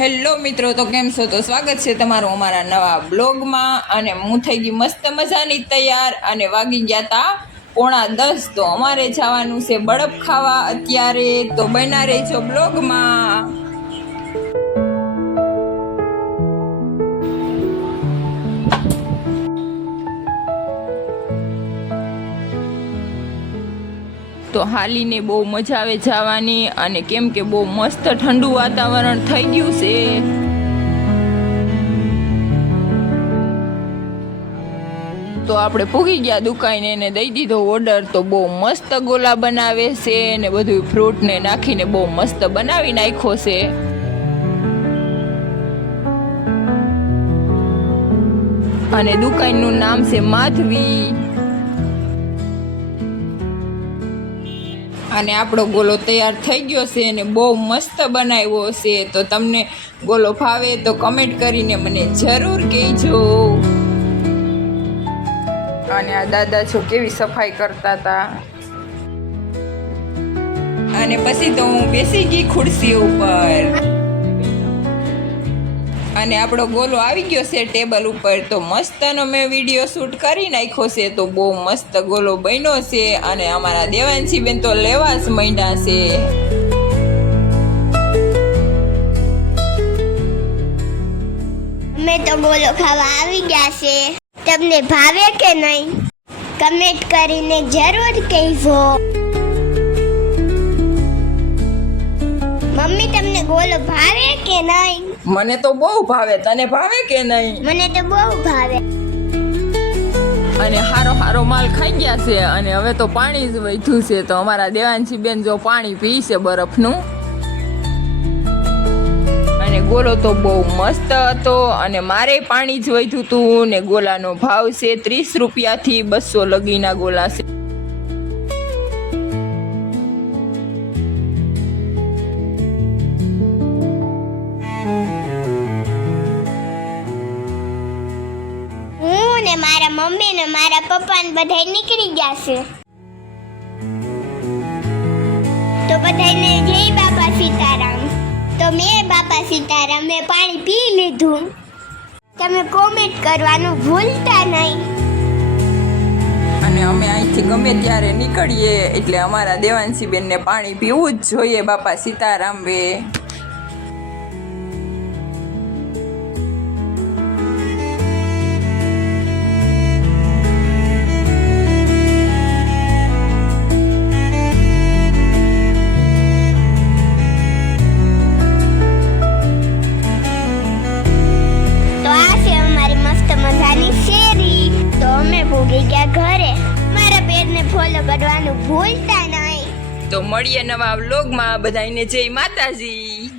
Hello મિત્રો, તો કેમ છો? તો સ્વાગત છે તમારું અમારા નવા બ્લોગમાં. અને હું થઈ ગઈ મસ્ત મજાની તૈયાર અને વાગી ગયા તા 9:45. તો અમારે જવાનું છે બરફ ખાવા અત્યારે. તો બન્યા રહેજો બ્લોગમાં. તો હાલીને બહુ મજા આવે જવાની, અને કેમ કે બહુ મસ્ત ઠંડુ વાતાવરણ થઈ ગયું છે. તો આપણે પૂગી ગયા દુકાને, એને દઈ દીધો ઓર્ડર. તો બહુ મસ્ત ગોલા બનાવે છે ને બધું ફ્રૂટ ને નાખીને બહુ મસ્ત બનાવી નાખ્યો છે. અને દુકાનનું નામ છે માધવી. અને આપણો ગોલો તૈયાર થઈ ગયો છે અને બહુ મસ્ત બનાવ્યો છે. તો તમને ગોલો ભાવે તો કમેન્ટ કરીને મને જરૂર કહેજો. અને આ દાદા છો કેવી સફાઈ કરતા હતા. અને પછી તો હું બેસી ગઈ ખુરશી ઉપર. અને આપણો ગોલો આવી ગયો છે ટેબલ ઉપર. તો મસ્તનો મેં વિડીયો શૂટ કરી નાખ્યો છે. તો બહુ મસ્ત ગોલો બન્યો છે. અને અમારા દેવાંશી બેન તો લેવા જ માંડ્યા છે. અમે તો ગોલો ખાવા આવી ગયા છે. તમને ભાવે કે નહીં કમેન્ટ કરીને જરૂર કહેજો. મમ્મી, તમને ગોલો ભાવે કે નહીં? મને તો બહુ ભાવે. તને ભાવે કે નહીં? મને તો બહુ ભાવે. અને હારો માલ ખાઈ ગયા છે. અને હવે તો પાણી જ વધ્યું છે. તો અમારા દેવાંશી બેન જો પાણી પી છે બરફનું. અને ગોલો તો બહુ મસ્ત હતો. અને મારે પાણી જ વધ્યું હતું. ને ગોલાનો ભાવ છે 30 રૂપિયાથી 200 લગીના ગોલા છે. મારા મમ્મી ને મારા પપ્પા ને બધા નીકળી ગયા છે. તો બધાને જય બાપા સીતારામ. તો મેં બાપા સીતારામ મેં પાણી પી લીધું. તમે કોમેન્ટ કરવાનું ભૂલતા નહીં. અને અમે અહીંથી ગમે ત્યારે નીકળીએ એટલે અમારા દેવાંશી બેનને પાણી પીવું જ જોઈએ. બાપા સીતારામ વે. ભૂગી ગયા ઘરે. મારા પેજને ફોલો કરવાનું ભૂલતા નહીં. તો મળીએ નવા વ્લોગમાં. બધાને જય માતાજી.